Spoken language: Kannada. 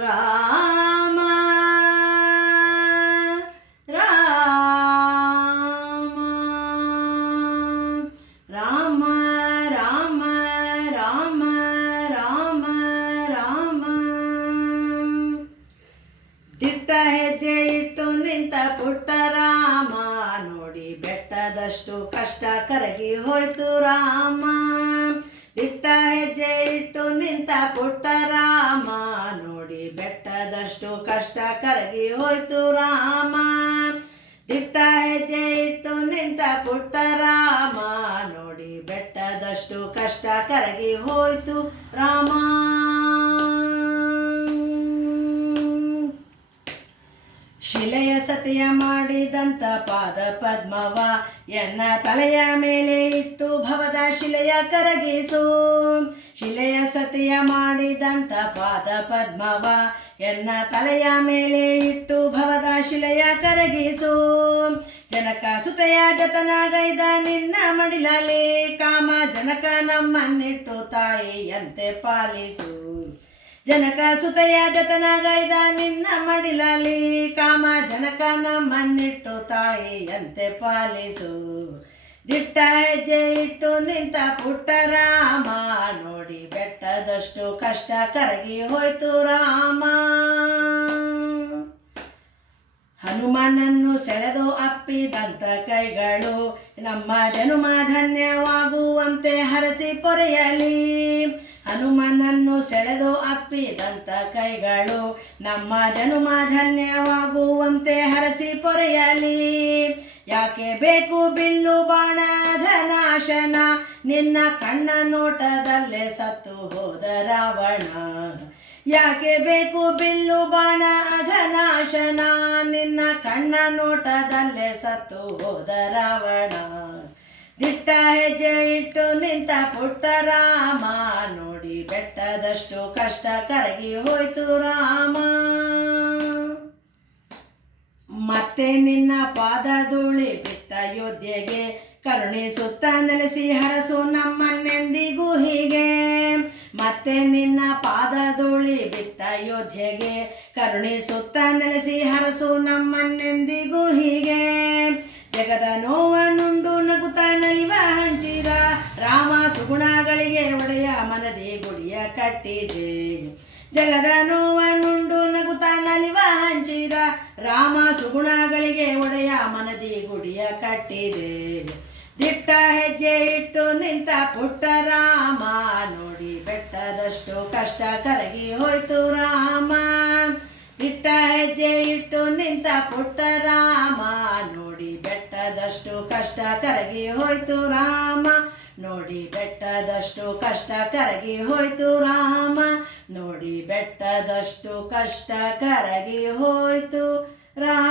ರಾಮ ರಾಮ ರಾಮ ರಾಮ ರಾಮ ರಾಮ ರಾಮ. ದಿಟ್ಟ ಹೆಜ್ಜೆ ಇಟ್ಟು ನಿಂತ ಪುಟ್ಟ ರಾಮ, ನೋಡಿ ಬೆಟ್ಟದಷ್ಟು ಕಷ್ಟ ಕರಗಿ ಹೋಯ್ತು ರಾಮ. ದಿಟ್ಟ ಹೆಜ್ಜೆ ಇಟ್ಟು ನಿಂತ ಪುಟ್ಟ ರಾಮ ಕಷ್ಟ ಕರಗಿ ಹೋಯ್ತು ರಾಮ. ದಿಟ್ಟ ಹೆಜ್ಜೆ ಇಟ್ಟು ನಿಂತ ಪುಟ್ಟ ರಾಮ. ನೋಡಿ ಬೆಟ್ಟದಷ್ಟು ಕಷ್ಟ ಕರಗಿ ಹೋಯ್ತು ರಾಮ. ಶಿಲೆಯ ಸತಿಯ ಮಾಡಿದಂತ ಪಾದ ಪದ್ಮವ ಎನ್ನ ತಲೆಯ ಮೇಲೆ ಇಟ್ಟು ಭವದ ಶಿಲೆಯ ಕರಗಿಸು. ಶಿಲೆಯ ಸತಿಯ ಮಾಡಿದಂತ ಪಾದ ಪದ್ಮವ ಎನ್ನ ತಲೆಯ ಮೇಲೆ ಇಟ್ಟು ಭವದ ಶಿಲೆಯ ಕರಗಿಸು. ಜನಕ ಸುತೆಯ ಜತನಾಗೈದ ನಿನ್ನ ಮಡಿಲಲ್ಲಿ ಕಾಮ ಜನಕ ನಮ್ಮನ್ನಿಟ್ಟು ತಾಯಿಯಂತೆ ಪಾಲಿಸು. ಜನಕ ಸುತೆಯ ಜತನಾಗೈದ ನಿನ್ನ ಮಡಿಲಲ್ಲಿ ಕಾಮ ಜನಕ ನಮ್ಮನ್ನಿಟ್ಟು ತಾಯಿಯಂತೆ ಪಾಲಿಸು. ದಿಟ್ಟ ಹೆಜ್ಜೆ ಇಟ್ಟು ನಿಂತ ಪುಟ್ಟ ರಾಮ. ನೋಡಿ ಬೆಟ್ಟದಷ್ಟು ಕಷ್ಟ ಕರಗಿ ಹೋಯ್ತು ರಾಮ. ಹನುಮನನ್ನು ಸೆಳೆದು ಅಪ್ಪಿದಂತ ಕೈಗಳು ನಮ್ಮ ಜನುಮ ಧನ್ಯವಾಗುವಂತೆ ಹರಸಿ ಪೊರೆಯಲಿ. ಹನುಮನನ್ನು ಸೆಳೆದು ಅಪ್ಪಿದಂತ ಕೈಗಳು ನಮ್ಮ ಜನುಮ ಧನ್ಯವಾಗುವಂತೆ ಹರಸಿ ಪೊರೆಯಲಿ. ಯಾಕೆ ಬೇಕು ಬಿಲ್ಲು ಬಾಣದ ನಾಶನ ನಿನ್ನ ಕಣ್ಣ ನೋಟದಲ್ಲೇ ಸತ್ತು ಹೋದ ರಾವಣ. ಯಾಕೆ ಬೇಕು ಬಿಲ್ಲು ಬಾಣ ಅಘನಾಶನ ನಿನ್ನ ಕಣ್ಣ ನೋಟದಲ್ಲೇ ಸತ್ತು ಹೋದ ರಾವಣ. ದಿಟ್ಟ ಹೆಜ್ಜೆ ಇಟ್ಟು ನಿಂತ ಪುಟ್ಟ ರಾಮ. ನೋಡಿ ಬೆಟ್ಟದಷ್ಟು ಕಷ್ಟ ಕರಗಿ ಹೋಯ್ತು ರಾಮ. ಮತ್ತೆ ನಿನ್ನ ಪಾದಧೂಳಿ ಬಿತ್ತ ಯೋಧ್ಯೆಗೆ ಕರುಣಿಸುತ್ತ ನೆಲೆಸಿ ಹರಸು ನಮ್ಮನ್ನೆಂದಿಗೂ ಹೀಗೆ. ಮತ್ತೆ ನಿನ್ನ ಪಾದಧೂಳಿ ಬಿತ್ತ ಯೋಧ್ಯೆಗೆ ಕರುಣಿಸುತ್ತ ನೆಲೆಸಿ ಹರಸು ನಮ್ಮನ್ನೆಂದಿಗೂ ಹೀಗೆ. ಜಗದ ನೋವನುಂಡು ನಗುತ ನಲಿವ ಹಂಚಿದ ರಾಮ ಸುಗುಣಗಳಿಗೆ ಒಡೆಯ ಮನದಿ ಗುಡಿಯ ಕಟ್ಟಿದೆ. ಜಗದ ನೋವನುಂಡು ನಗುತ್ತ ನಲಿವ ಹಂಚಿದ ರಾಮ ಸುಗುಣಗಳಿಗೆ ಒಡೆಯ ಮನದಿ ಗುಡಿಯ ಕಟ್ಟಿದೆ ದಿಟ್ಟ ಹೆಜ್ಜೆ ಇಟ್ಟು ನಿಂತ ಪುಟ್ಟ ರಾಮ, ನೋಡಿ ಬೆಟ್ಟದಷ್ಟು ಕಷ್ಟ ಕರಗಿ ಹೋಯ್ತು ರಾಮ. ದಿಟ್ಟ ಹೆಜ್ಜೆ ಇಟ್ಟು ನಿಂತ ಪುಟ್ಟ ರಾಮ, ನೋಡಿ ಬೆಟ್ಟದಷ್ಟು ಕಷ್ಟ ಕರಗಿ ಹೋಯ್ತು ರಾಮ. ನೋಡಿ ಬೆಟ್ಟದಷ್ಟು ಕಷ್ಟ ಕರಗಿ ಹೋಯ್ತು ರಾಮ. ನೋಡಿ ಬೆಟ್ಟದಷ್ಟು ಕಷ್ಟ ಕರಗಿ ಹೋಯ್ತು ರಾಮ.